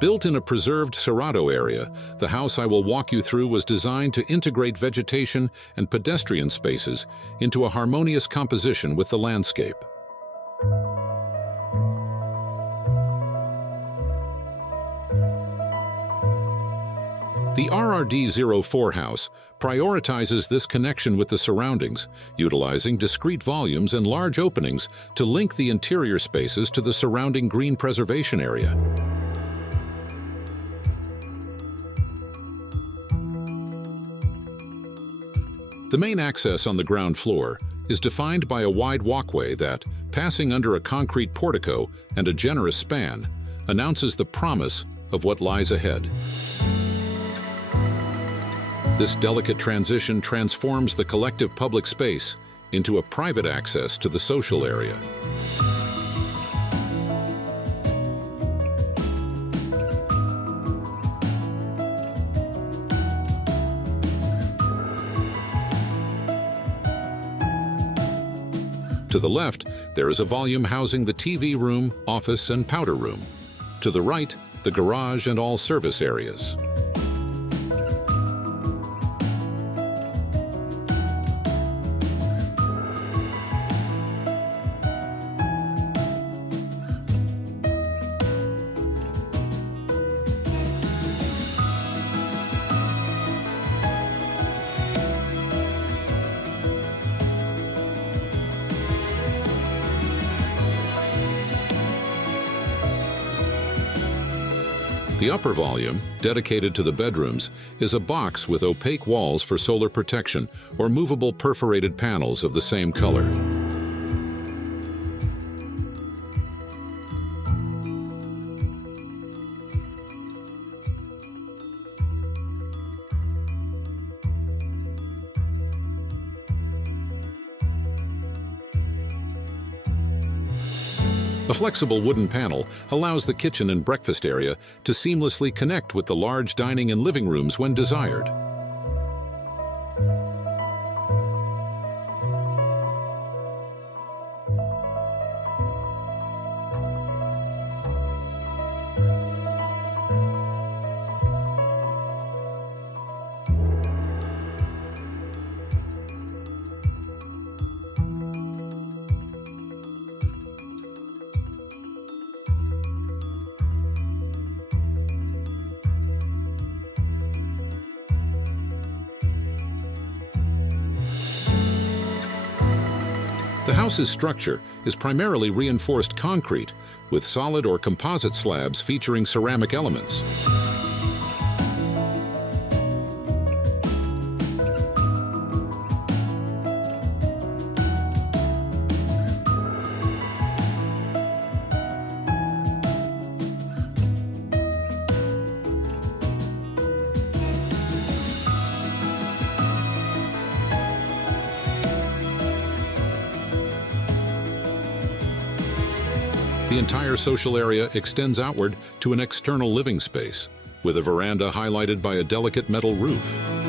Built in a preserved Cerrado area, the house I will walk you through was designed to integrate vegetation and pedestrian spaces into a harmonious composition with the landscape. The RRD 04 house prioritizes this connection with the surroundings, utilizing discrete volumes and large openings to link the interior spaces to the surrounding green preservation area. The main access on the ground floor is defined by a wide walkway that, passing under a concrete portico and a generous span, announces the promise of what lies ahead. This delicate transition transforms the collective public space into a private access to the social area. To the left, there is a volume housing the TV room, office, and powder room. To the right, the garage and all service areas. The upper volume, dedicated to the bedrooms, is a box with opaque walls for solar protection or movable perforated panels of the same color. A flexible wooden panel allows the kitchen and breakfast area to seamlessly connect with the large dining and living rooms when desired. The house's structure is primarily reinforced concrete, with solid or composite slabs featuring ceramic elements. The entire social area extends outward to an external living space, with a veranda highlighted by a delicate metal roof.